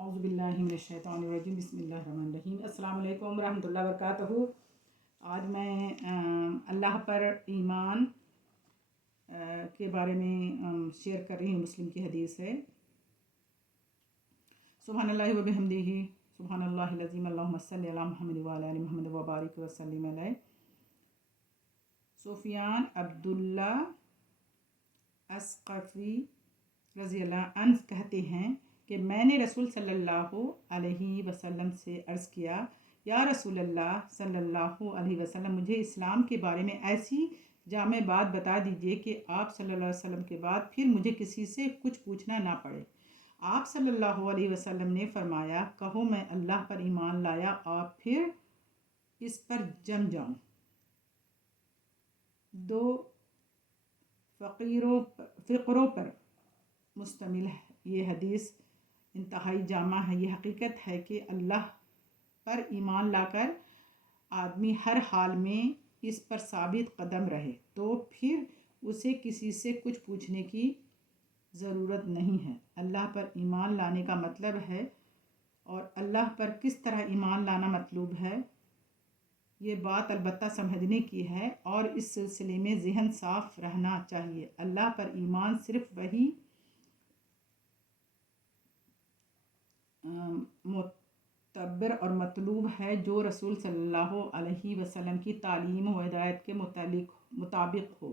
اعوذ باللہ من الشیطان الرجیم بسم اللہ الرحمن الرحیم۔ السلام علیکم ورحمۃ اللہ وبرکاتہ۔ آج میں اللہ پر ایمان کے بارے میں شیئر کر رہی ہوں۔ مسلم کی حدیث ہے، سبحان اللہ و بحمدہ سبحان اللہ العظیم، اللہم صلی علی محمد وعلی آل محمد وبارک وسلم علیہ۔ سفیان عبداللہ اسقفی رضی اللہ عنہ کہتے ہیں کہ میں نے رسول صلی اللہ علیہ وسلم سے عرض کیا، یا رسول اللہ صلی اللہ علیہ وسلم، مجھے اسلام کے بارے میں ایسی جامع بات بتا دیجئے کہ آپ صلی اللہ علیہ وسلم کے بعد پھر مجھے کسی سے کچھ پوچھنا نہ پڑے۔ آپ صلی اللہ علیہ وسلم نے فرمایا، کہو میں اللہ پر ایمان لایا اور پھر اس پر جم جاؤں۔ دو فقروں پر مشتمل ہے یہ حدیث، انتہائی جامع ہے۔ یہ حقیقت ہے کہ اللہ پر ایمان لا کر آدمی ہر حال میں اس پر ثابت قدم رہے تو پھر اسے کسی سے کچھ پوچھنے کی ضرورت نہیں ہے۔ اللہ پر ایمان لانے کا مطلب ہے، اور اللہ پر کس طرح ایمان لانا مطلوب ہے، یہ بات البتہ سمجھنے کی ہے، اور اس سلسلے میں ذہن صاف رہنا چاہیے۔ اللہ پر ایمان صرف وہی معتبر اور مطلوب ہے جو رسول صلی اللہ علیہ وسلم کی تعلیم و ہدایت کے مطابق ہو،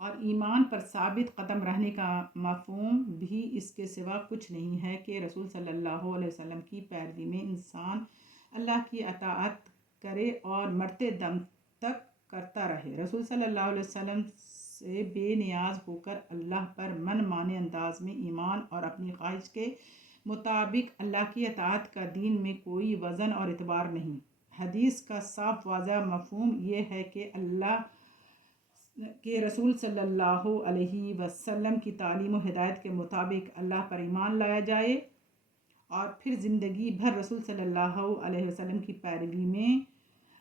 اور ایمان پر ثابت قدم رہنے کا مفہوم بھی اس کے سوا کچھ نہیں ہے کہ رسول صلی اللہ علیہ وسلم کی پیروی میں انسان اللہ کی اطاعت کرے اور مرتے دم تک کرتا رہے۔ رسول صلی اللہ علیہ وسلم سے بے نیاز ہو کر اللہ پر من مانے انداز میں ایمان اور اپنی خواہش کے مطابق اللہ کی اطاعت کا دین میں کوئی وزن اور اعتبار نہیں۔ حدیث کا صاف واضح مفہوم یہ ہے کہ اللہ کے رسول صلی اللہ علیہ وسلم کی تعلیم و ہدایت کے مطابق اللہ پر ایمان لایا جائے، اور پھر زندگی بھر رسول صلی اللہ علیہ وسلم کی پیروی میں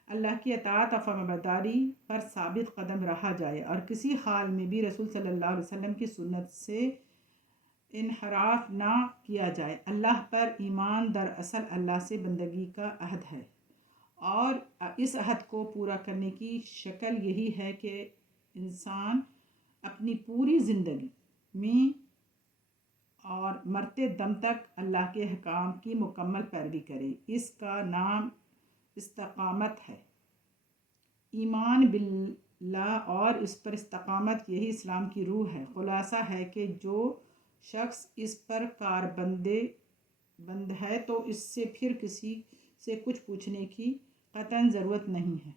اللہ کی اطاعت اور فرمانبرداری پر ثابت قدم رہا جائے، اور کسی حال میں بھی رسول صلی اللہ علیہ وسلم کی سنت سے انحراف نہ کیا جائے۔ اللہ پر ایمان دراصل اللہ سے بندگی کا عہد ہے، اور اس عہد کو پورا کرنے کی شکل یہی ہے کہ انسان اپنی پوری زندگی میں اور مرتے دم تک اللہ کے احکام کی مکمل پیروی کرے۔ اس کا نام استقامت ہے، ایمان باللہ، اور اس پر استقامت یہی اسلام کی روح ہے۔ خلاصہ ہے کہ جو شخص اس پر کاربند ہے تو اس سے پھر کسی سے کچھ پوچھنے کی قطعاً ضرورت نہیں ہے۔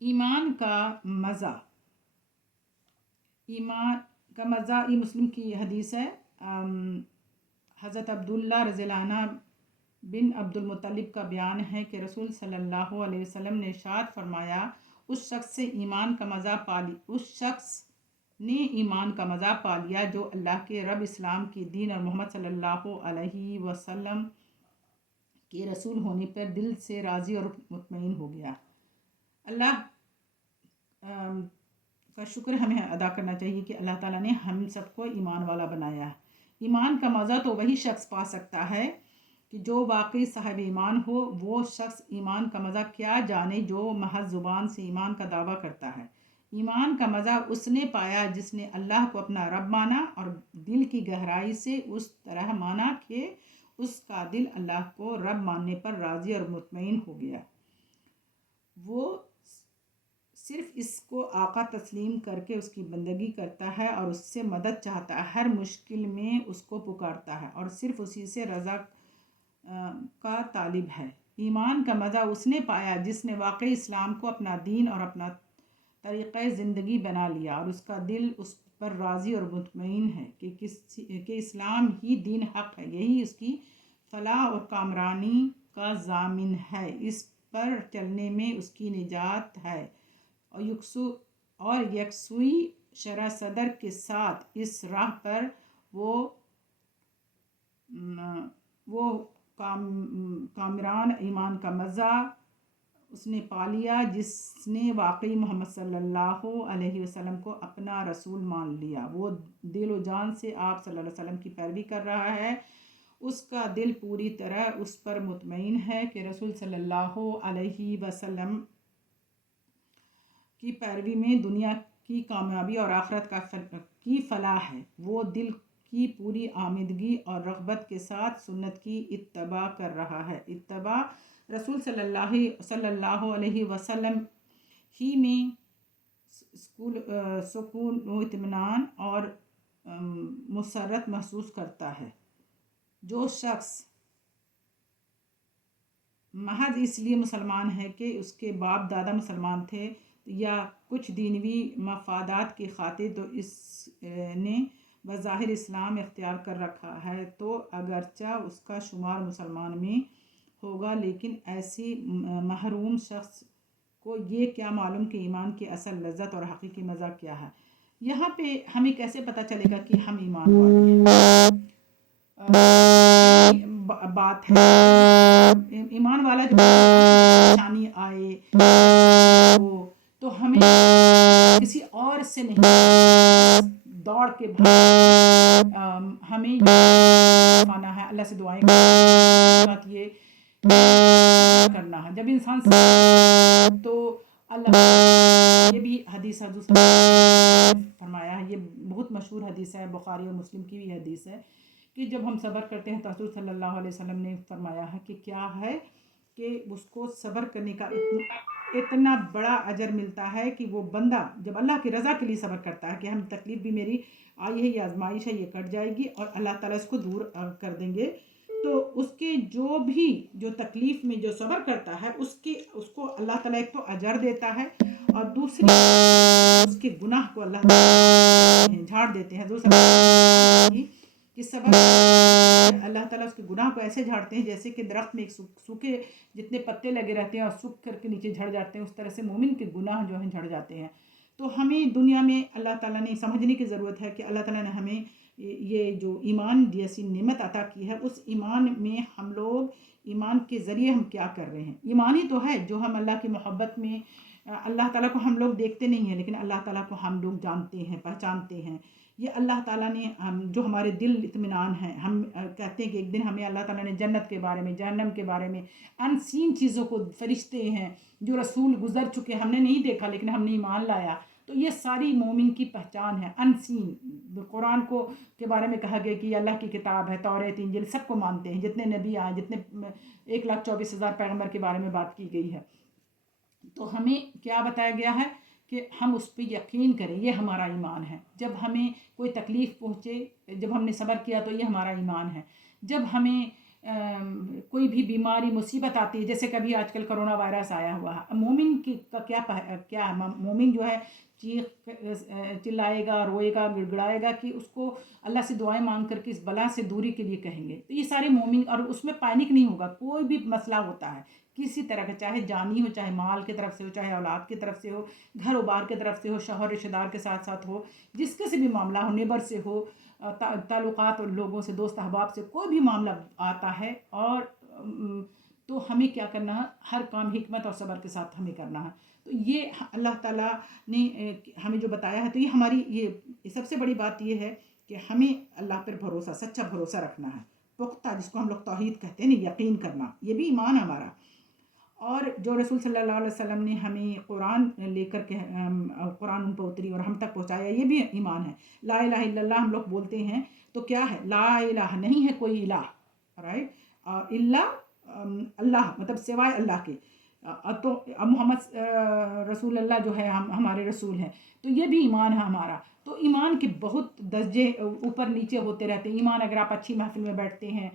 ایمان کا مزہ یہ مسلم کی حدیث ہے۔ حضرت عبداللہ رضی اللہ عنہ بن عبد المطلب کا بیان ہے کہ رسول صلی اللہ علیہ وسلم نے ارشاد فرمایا، اس شخص نے ایمان کا مزہ پا لیا جو اللہ کے رب، اسلام کی دین اور محمد صلی اللہ علیہ وسلم کے رسول ہونے پر دل سے راضی اور مطمئن ہو گیا۔ اللہ کا شکر ہمیں ادا کرنا چاہیے کہ اللہ تعالیٰ نے ہم سب کو ایمان والا بنایا ہے۔ ایمان کا مزہ تو وہی شخص پا سکتا ہے کہ جو واقعی صاحب ایمان ہو۔ وہ شخص ایمان کا مزہ کیا جانے جو محض زبان سے ایمان کا دعویٰ کرتا ہے۔ ایمان کا مزہ اس نے پایا جس نے اللہ کو اپنا رب مانا، اور دل کی گہرائی سے اس طرح مانا کہ اس کا دل اللہ کو رب ماننے پر راضی اور مطمئن ہو گیا۔ وہ صرف اس کو آقا تسلیم کر کے اس کی بندگی کرتا ہے اور اس سے مدد چاہتا ہے، ہر مشکل میں اس کو پکارتا ہے، اور صرف اسی سے رضا کا طالب ہے۔ ایمان کا مزہ اس نے پایا جس نے واقعی اسلام کو اپنا دین اور اپنا طریقہ زندگی بنا لیا، اور اس کا دل اس پر راضی اور مطمئن ہے کہ اسلام ہی دین حق ہے، یہی اس کی فلاح اور کامرانی کا ضامن ہے، اس پر چلنے میں اس کی نجات ہے، اور یکسوئی شرح صدر کے ساتھ اس راہ پر وہ کامران ایمان کا مزہ اس نے پا لیا جس نے واقعی محمد صلی اللہ علیہ وسلم کو اپنا رسول مان لیا۔ وہ دل و جان سے آپ صلی اللہ علیہ وسلم کی پیروی کر رہا ہے، اس کا دل پوری طرح اس پر مطمئن ہے کہ رسول صلی اللہ علیہ وسلم کی پیروی میں دنیا کی کامیابی اور آخرت کی فلاح ہے۔ وہ دل کی پوری آمدگی اور رغبت کے ساتھ سنت کی اتباع کر رہا ہے۔ اتباع رسول صلی اللہ علیہ وسلم ہی میں سکون و اطمینان اور مسرت محسوس کرتا ہے۔ جو شخص محض اس لیے مسلمان ہے کہ اس کے باپ دادا مسلمان تھے یا کچھ دینوی مفادات کی خاطر تو اس نے بظاہر اسلام اختیار کر رکھا ہے تو اگرچہ اس کا شمار مسلمان میں ہوگا، لیکن ایسی محروم شخص کو یہ کیا معلوم کہ ایمان کی اصل لذت اور حقیقی مزہ کیا ہے۔ یہاں پہ ہمیں کیسے پتہ چلے گا کہ ہم ایمان والے ہیں؟ بات ہے ایمان والا جو پریشانی آئے تو ہمیں کسی اور سے نہیں دوڑ کے ہمیں پانا ہے، اللہ سے دعائیں یہ کرنا ہے۔ جب انسان تو اللہ یہ بھی حدیث حضور فرمایا ہے، یہ بہت مشہور حدیث ہے، بخاری اور مسلم کی بھی حدیث ہے کہ جب ہم صبر کرتے ہیں تو حضور صلی اللہ علیہ وسلم نے فرمایا ہے کہ کیا ہے کہ اس کو صبر کرنے کا اتنا بڑا اجر ملتا ہے کہ وہ بندہ جب اللہ کی رضا کے لیے صبر کرتا ہے کہ ہم تکلیف بھی میری آئی ہے، یہ آزمائش ہے، یہ کٹ جائے گی اور اللہ تعالیٰ اس کو دور کر دیں گے، تو اس کے جو تکلیف میں جو صبر کرتا ہے اس کو اللہ تعالیٰ ایک تو اجر دیتا ہے اور دوسری اس کے گناہ کو اللہ تعالیٰ جھاڑ دیتے ہیں۔ دوسرا کہ صبر اللہ تعالیٰ اس کے گناہ کو ایسے جھاڑتے ہیں جیسے کہ درخت میں ایک سوکھے جتنے پتے لگے رہتے ہیں اور سوکھ کر کے نیچے جھڑ جاتے ہیں، اس طرح سے مومن کے گناہ جو ہیں جھڑ جاتے ہیں۔ تو ہمیں دنیا میں اللہ تعالیٰ نے سمجھنے کی ضرورت ہے کہ اللہ تعالیٰ نے ہمیں یہ جو ایمان جیسی نعمت عطا کی ہے، اس ایمان میں ہم لوگ ایمان کے ذریعے ہم کیا کر رہے ہیں۔ ایمان ہی تو ہے جو ہم اللہ کی محبت میں اللہ تعالیٰ کو ہم لوگ دیکھتے نہیں ہیں لیکن اللہ تعالیٰ کو ہم لوگ جانتے ہیں، پہچانتے ہیں۔ یہ اللہ تعالیٰ نے جو ہمارے دل اطمینان ہیں، ہم کہتے ہیں کہ ایک دن ہمیں اللہ تعالیٰ نے جنت کے بارے میں، جہنم کے بارے میں، ان سین چیزوں کو، فرشتے ہیں جو رسول گزر چکے ہم نے نہیں دیکھا لیکن ہم نے ایمان لایا، تو یہ ساری مومن کی پہچان ہے۔ ان سین قرآن کے بارے میں کہا گیا کہ یہ اللہ کی کتاب ہے، توریت انجیل سب کو مانتے ہیں، جتنے نبی آئے، جتنے 1,24,000 پیغمبر کے بارے میں بات کی گئی ہے، تو ہمیں کیا بتایا گیا ہے کہ ہم اس پہ یقین کریں، یہ ہمارا ایمان ہے۔ جب ہمیں کوئی تکلیف پہنچے، جب ہم نے صبر کیا تو یہ ہمارا ایمان ہے۔ جب ہمیں کوئی بھی بیماری مصیبت آتی ہے، جیسے کبھی آج کل کرونا وائرس آیا ہوا ہے، مومن کا کیا مومن جو ہے چلائے گا، روئے گا، گڑگڑائے گا کہ اس کو اللہ سے دعائیں مانگ کر کے اس بلا سے دوری کے لیے کہیں گے، تو یہ سارے مومن، اور اس میں پینک نہیں ہوگا۔ کوئی بھی مسئلہ ہوتا ہے کسی طرح کا، چاہے جانی ہو، چاہے مال کی طرف سے ہو، چاہے اولاد کی طرف سے ہو، گھر و بار کی طرف سے ہو، شوہر رشتہ دار کے ساتھ ساتھ ہو، جس کے سے بھی معاملہ ہو، نیبر سے ہو، تعلقات اور لوگوں سے، دوست احباب سے کوئی بھی معاملہ آتا ہے، اور تو ہمیں کیا کرنا ہے، ہر کام حکمت اور صبر کے ساتھ ہمیں کرنا ہے۔ تو یہ اللہ تعالیٰ نے ہمیں جو بتایا ہے، تو یہ ہماری یہ سب سے بڑی بات یہ ہے کہ ہمیں اللہ پر بھروسہ، سچا بھروسہ رکھنا ہے، پختہ، جس کو ہم لوگ توحید کہتے ہیں، یقین کرنا، یہ بھی ایمان ہمارا۔ اور جو رسول صلی اللہ علیہ وسلم نے ہمیں قرآن لے کر کے قرآن ان پر اتری اور ہم تک پہنچایا، یہ بھی ایمان ہے۔ لا الہ الا اللہ ہم لوگ بولتے ہیں تو کیا ہے؟ لا الہ، نہیں ہے کوئی الہ، رائٹ، الا اللہ، مطلب سوائے اللہ کے، تو محمد رسول اللہ جو ہے ہمارے رسول ہیں، تو یہ بھی ایمان ہے ہمارا۔ تو ایمان کے بہت درجے اوپر نیچے ہوتے رہتے ہیں۔ ایمان اگر آپ اچھی محفل میں بیٹھتے ہیں،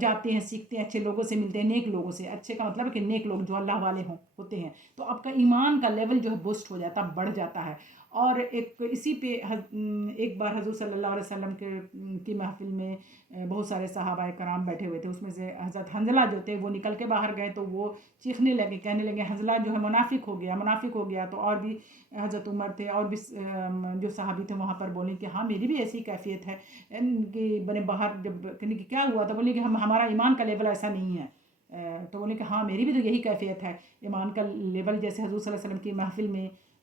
جاتے ہیں، سیکھتے ہیں، اچھے لوگوں سے ملتے ہیں، نیک لوگوں سے، اچھے کا مطلب ہے کہ نیک لوگ جو اللہ والے ہوتے ہیں، تو آپ کا ایمان کا لیول جو ہے بوسٹ ہو جاتا ہے، بڑھ جاتا ہے۔ اور اسی پہ ایک بار حضور صلی اللہ علیہ وسلم کی محفل میں بہت سارے صحابہ کرام بیٹھے ہوئے تھے، اس میں سے حضرت حنظلہ جو تھے وہ نکل کے باہر گئے، تو وہ چیخنے لگے، کہنے لگے حنظلہ جو ہے منافق ہو گیا، منافق ہو گیا۔ تو اور بھی حضرت عمر تھے اور بھی جو صحابی تھے وہاں پر بولیں کہ ہاں میری بھی ایسی کیفیت ہے کہ بنے باہر، جب کہنے کہ کیا ہوا، تو بولے کہ ہمارا ایمان کا لیول ایسا نہیں ہے، تو بولے کہ ہاں میری بھی تو یہی کیفیت ہے، ایمان کا لیول جیسے حضور صلی اللہ علیہ وسلم کی محفل میں